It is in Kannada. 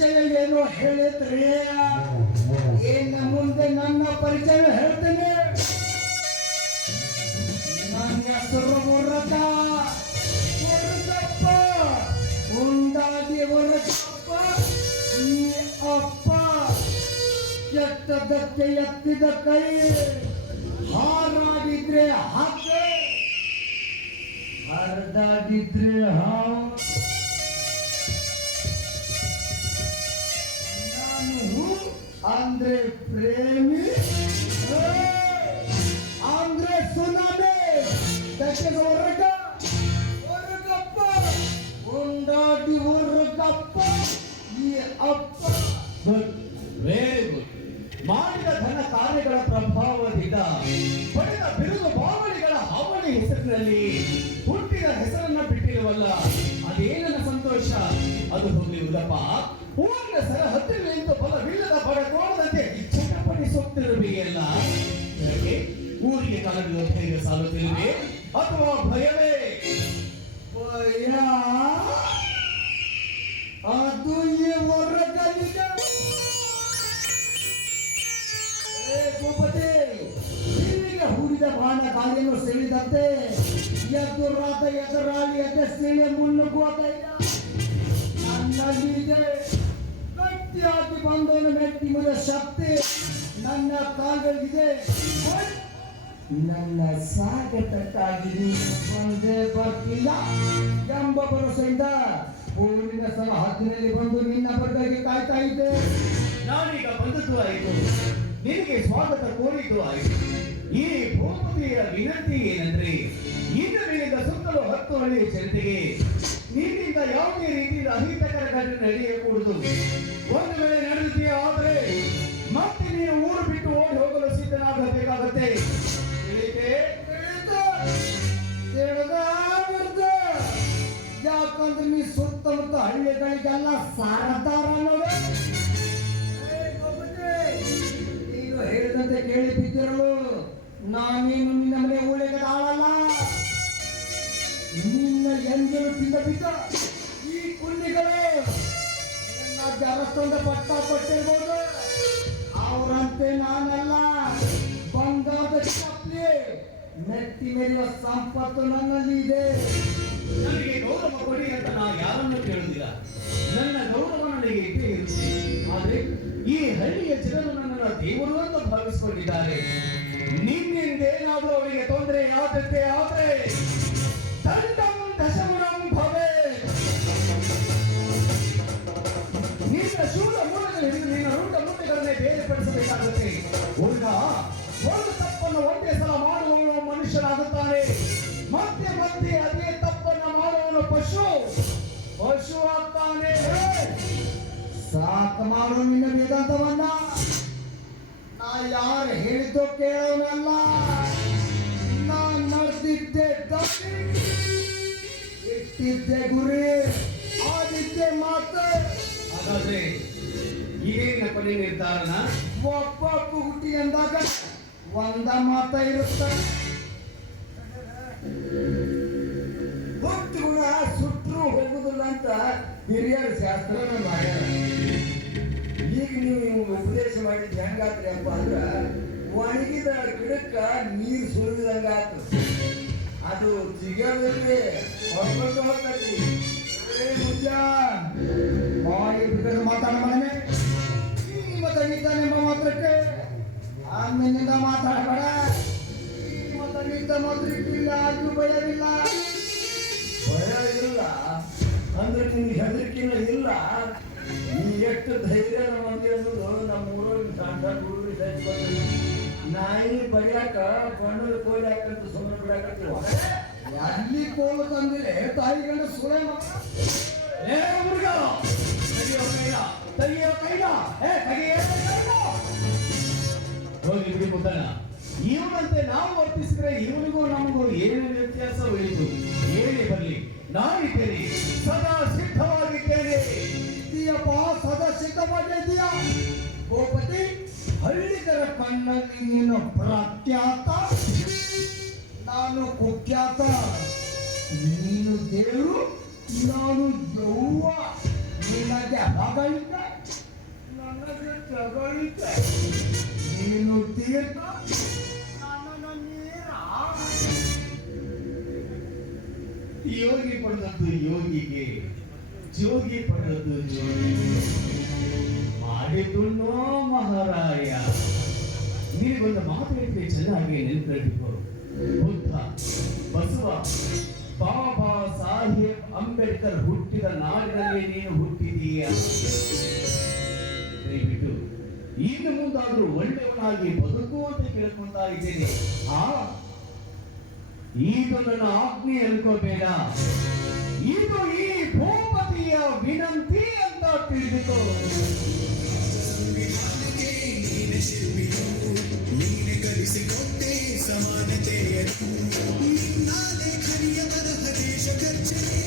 ಪರಿಚಯ ಏನೋ ಹೇಳಿದ್ರಿ, ಇನ್ನು ಮುಂದೆ ನನ್ನ ಪರಿಚಯ ಹೇಳ್ತೇನೆ. ನನ್ನ ಹೆಸರು ಮುರಕ ಮುರುಗಪ್ಪ, ಉಂಡಾಗಿ ಮುರುಗಪ್ಪ. ಈ ಅಪ್ಪ ಎತ್ತದಕ್ಕೆ ಎತ್ತಿದ ಕೈ, ಹಾರಾಡಿದ್ರೆ ಹಾಕೆ, ಹರಿದಾಡಿದ್ರೆ ಹಾವು. ನಾನು ಅಂದ್ರೆ ಪ್ರೇಮಿ, ಅಂದ್ರೆ ಸುನಾಮಿ. ಹೊರಗ ಹೊರಗಪ್ಪ, ಉಂಡಾಡಿ ಹೊರಗಪ್ಪ. ಈ ಅಪ್ಪ ವೆರಿ ಗುಡ್. ಮಾಡಿದ ಘನ ಕಾರ್ಯಗಳ ಪ್ರಭಾವದಿಂದ ಪಡೆದ ಬಿರುದು ಬಾವಳಿಗಳ ಹಾವಳಿ ಹೆಸರಿನಲ್ಲಿ ಹುಟ್ಟಿದ ಹೆಸರನ್ನ ಬಿಟ್ಟಿರುವಲ್ಲ, ಅದೇನನ್ನ ಸಂತೋಷ. ಅದು ಹೋಗ್ಲಿ ಉದಪ್ಪ, ಊರಿನ ಸರ ಹತ್ತಿರ ನಿಂತು ಫಲವಿಲ್ಲದ ಬಡಕೋಣದಂತೆ ಚಟಪಡಿಸುತ್ತಿರುವೆಯಲ್ಲ, ಊರಿಗೆ ಕಾಲದ ಧೈರ್ಯ ಸಾಲುತ್ತಿರುವೆ ಅಥವಾ ಭಯವೇ? ಭಯ ಅದು ಈ ಹೊರಗಲ್ಲಿದೆ. ಭೂಪತಿ, ಹೀಗೆ ಹೂಡಿದ ಬಾಣ ಗಾಳಿಯನ್ನು ಸೆಳೆದಂತೆ ಎದುರಾದ ಎದುರಾಳಿ ಎದೆಸೆಳೆ ಮುನ್ನುಗ್ಗುವಾಗ ನನ್ನಲ್ಲಿದೆ ಗಟ್ಟಿಯಾಗಿ ಬಂದವನು ಮೆಟ್ಟಿ ಮುದ ಶಕ್ತಿ ನನ್ನ ಕಾಲಲ್ಲಿದೆ. ನನ್ನ ಸ್ವಾಗತಕ್ಕಾಗಿ ಬಂದೇ ಬರ್ತಿಲ್ಲ ಎಂಬ ಭರವಸೆಯಿಂದ ಊರಿನ ಸಲ ಹತ್ತಿರಲ್ಲಿ ಬಂದು ನಿನ್ನ ಬಗ್ಗಾಗಿ ಕಾಯ್ತಾ ಇದ್ದೆ. ನಾನೀಗ ಬಂದದ್ದು ಆಯಿತು, ನಿನಗೆ ಸ್ವಾಗತ ಕೋರಿದ್ದು ಆಯಿತು. ಈ ಭೂಪತಿಯ ವಿನಂತಿ ಏನಂದ್ರೆ, ಇನ್ನು ನಿನ್ನಿಂದ ಸುತ್ತಲೂ 10 ಹಳ್ಳಿಯ ಜನತೆಗೆ ನಿನ್ನಿಂದ ಯಾವುದೇ ರೀತಿಯ ಅಹಿತಕರ ಘಟನೆ ನಡೆಯಕೂಡದು. ಒಂದು ವೇಳೆ ನಡೆದಿದೆಯಾ ಆದರೆ ಮತ್ತೆ ನೀನು ಊರು ಬಿಟ್ಟು ಓಡಿ ಹೋಗಲು ಸಿದ್ಧನಾಗಬೇಕಾಗತ್ತೆ. ಯಾಕಂದ್ರೆ ನೀ ಸುತ್ತಮುತ್ತ ಹಳ್ಳಿಗಳಿಗೆಲ್ಲ ಸಾರದಾರ ನೋಡು. ನೀನು ಹೇಳಿದಂತೆ ಕೇಳಿ ಬಿದ್ದಿರಲು ನಾನೇನು ನಿನ್ನ ಮನೆ ಊಳಿಗೆ ಆಳಲ್ಲ. ನಿನ್ನ ಎಂಜಲು ತಿಂದ ಬಿದ್ದ ಈ ಕುಂಡಿಗಳು ನನ್ನ ಜರಸ್ತೊಂದ ಪಟ್ಟ ಕೊಟ್ಟಿರ್ಬೋದು. ಅವರಂತೆ ನಾನಲ್ಲ, ಬಂಗಾರದ ಚಪ್ಪಲಿ ಮೆಟ್ಟಿ ಮೆರೆಯುವ ಸಂಪತ್ತು ನನ್ನಲ್ಲಿ ಇದೆ. ನನಗೆ ಗೌರವ ಕೊಡಿ ಅಂತ ನಾನು ಯಾರನ್ನು ಕೇಳುವುದಿಲ್ಲ. ನನ್ನ ಗೌರವ ನನಗೆ ಇದ್ದೇ ಇರುತ್ತೆ. ಆದ್ರೆ ಈ ಹಳ್ಳಿಯ ಜನರು ನನ್ನನ್ನು ದೇವರು ಅಂತ ಭಾವಿಸಿಕೊಂಡಿದ್ದಾರೆ. ನಿನ್ನಿಂದ ಏನಾದರೂ ಅವರಿಗೆ ತೊಂದರೆ ಆದಕ್ಕೆ ಆದ್ರೆ ದಂಡಂ ದಶಗುಣಂ ಭವೆ. ನಿನ್ನ ಶೂಲ ಮೂಲದಲ್ಲಿ ನಿನ್ನ ರುಂಡ ಮುಂಡೆಗಳನ್ನೇ ಬೇರೆಪಡಿಸಬೇಕಾಗುತ್ತೆ. ಒಂದು ತಪ್ಪನ್ನು ಒಂದೇ ಸಲ ಮಾಡುವವನು ಮನುಷ್ಯನಾಗುತ್ತಾನೆ, ಮತ್ತೆ ಮತ್ತೆ ಅದೇ ತಪ್ಪನ್ನು ಮಾಡುವವನು ಪಶು ಆಗ್ತಾನೆ. ಸಾಕು ಮಾಡು ನಿನ್ನ ವೇದಾಂತವನ್ನ. ನಾ ಯಾರು ಹೇಳಿದ್ದು ಕೇಳೋನಲ್ಲ. ನಾ ನಡೆದಿದ್ದೆ ತಪ್ಪಿ, ಇಟ್ಟಿದ್ದೆ ಗುರಿ, ಆದಿದ್ದೆ ಮಾತು. ಹಾಗಾದ್ರೆ ಇದೇನ ಕೊನೆ ನಿರ್ಧಾರನ? ಒಬ್ಬ ಹುಟ್ಟಿ ಎಂದಾಗ ಒಂದ ಮಾತ ಇರುತ್ತೆ. ಹುಟ್ಟು ಗುಣ ಸುಟ್ಟರು ಹೋಗುದಿಲ್ಲ ಅಂತ ಹಿರಿಯರ ಶಾಸ್ತ್ರ ಮಾಡ್ಯಾರ. ಈಗ ನೀವು ಉಪದೇಶ ಮಾಡಿದ್ದು ಹೆಂಗಾತ್ರಿ ಅಪ್ಪ ಅಂದ್ರ, ಒಣಗಿದ ಗಿಡಕ್ಕ ನೀರು ಸುರಿದಂಗಾತು. ಅದು ಜಿಗಿಯೋದ್ರಲ್ಲಿ ಹೊರಕೊಂಡು ಹೋಗ್ತೈತಿ. ಮುಂಜ ಮಾಡಿ ಬಿಟ್ಟರೆ ಮಾತಾಡ ಮನೆ ನಿಮ್ಮ ತಂಗಿದ್ದಾನೆಂಬ ಮಾತ್ರಕ್ಕೆ ಆಮೇಲಿಂದ ಮಾತಾಡಬೇಡ. ನಿಂತ ಮಾತ್ರಕ್ಕಿಲ್ಲ, ಅದು ಭಯವಿಲ್ಲ. ಭಯ ಇಲ್ಲ ಅಂದ್ರೆ ನಿಮ್ಗೆ ಹೆದರಿಕೆನ ಇಲ್ಲ. ನೀ ಎಷ್ಟು ಧೈರ್ಯ ಮಂದಿ ಅನ್ನೋದು ನಮ್ಮ ಊರಲ್ಲಿ ಸಣ್ಣ ಊರಿಗೆ ಸಹಿಸ್ಕೊಂಡು ನಾಯಿ ಬಡಿಯಾಕ ಬಣ್ಣದ ಕೋಲಿ ಹಾಕಂತ ಸುಮ್ಮನೆ ಬಿಡಾಕತ್ತೀವ. ಅಲ್ಲಿ ಕೋಲು ತಂದಿಲ್ಲ ತಾಯಿ ಗಂಡ ಸುಳೆ ಹೋಗಿ ಬಿಡಿ ಮುದ್ದಣ್ಣ. ಇವನಂತೆ ನಾವು ವರ್ತಿಸಿದ್ರೆ ಇವನಿಗೂ ನಮಗೂ ಏನು ವ್ಯತ್ಯಾಸ ಉಳಿಯಿತು? ಹೇಳಿ ಬರಲಿ, ನಾನಿದ್ದೇನೆ, ಸದಾ ಸಿದ್ಧವಾಗಿದ್ದೇನೆ. ಇದೆಯಪ್ಪ, ಸದಾ ಸಿದ್ಧವಾಗಿದ್ದೀಯ. ಭೂಪತಿ, ಹಳ್ಳಿಗರ ಕಣ್ಣಲ್ಲಿ ನೀನು ಪ್ರಖ್ಯಾತ, ನಾನು ಕುಖ್ಯಾತ. ನೀನು ದೇವರು, ನಾನು ಯೌವ. ನಿನಗೆ ಹಗಳಿದ್ದ ನನಗೆ ತಗೊಳ್ಳಿಕ ನೀನು ತೀರ್ಥ ನನ್ನ ನೀರ ಯೋಗಿ ಪಡೆದದ್ದು ಯೋಗಿಗೆ, ಜೋಗಿ ಪಡೆದದ್ದು ಜೋಗಿಗೆ. ಮಾಡಿದುಣ್ಣೋ ಮಹಾರಾಯ. ನಿನಗೊಂದು ಮಾತು ಹೇಳ್ತೀನಿ, ಚೆನ್ನಾಗಿ ನೆನ್ಪಿಟ್ಕೋ. ಬುದ್ಧ, ಬಸವ, ಬಾಬಾ ಸಾಹೇಬ್ ಅಂಬೇಡ್ಕರ್ ಹುಟ್ಟಿದ ನಾಡಿನಲ್ಲಿ ನೀನು ಹುಟ್ಟಿದೀಯ. ದಯವಿಟ್ಟು ಇನ್ನು ಮುಂದಾದ್ರೂ ಒಳ್ಳೆಯವನಾಗಿ ಬದುಕು ಅಂತ ಕೇಳ್ಕೊಂತಾ ಇದ್ದೇನೆ. ಇದು ನನ್ನ ಆಜ್ಞೆ ಅನ್ಕೋಬೇಡ, ಇದು ಈ ಭೂಪತಿಯ ವಿನಂತಿ ಅಂತ ತಿಳಿದುಕೋ. ನೀನೆ ಕಲಿಸಿಕೊಟ್ಟೆ ಸಮಾನತೆಯನ್ನು ನಿನ್ನ ಲೇಖನಿಯ ಬರಹ ದೇಶ ಗರ್ಜನೆ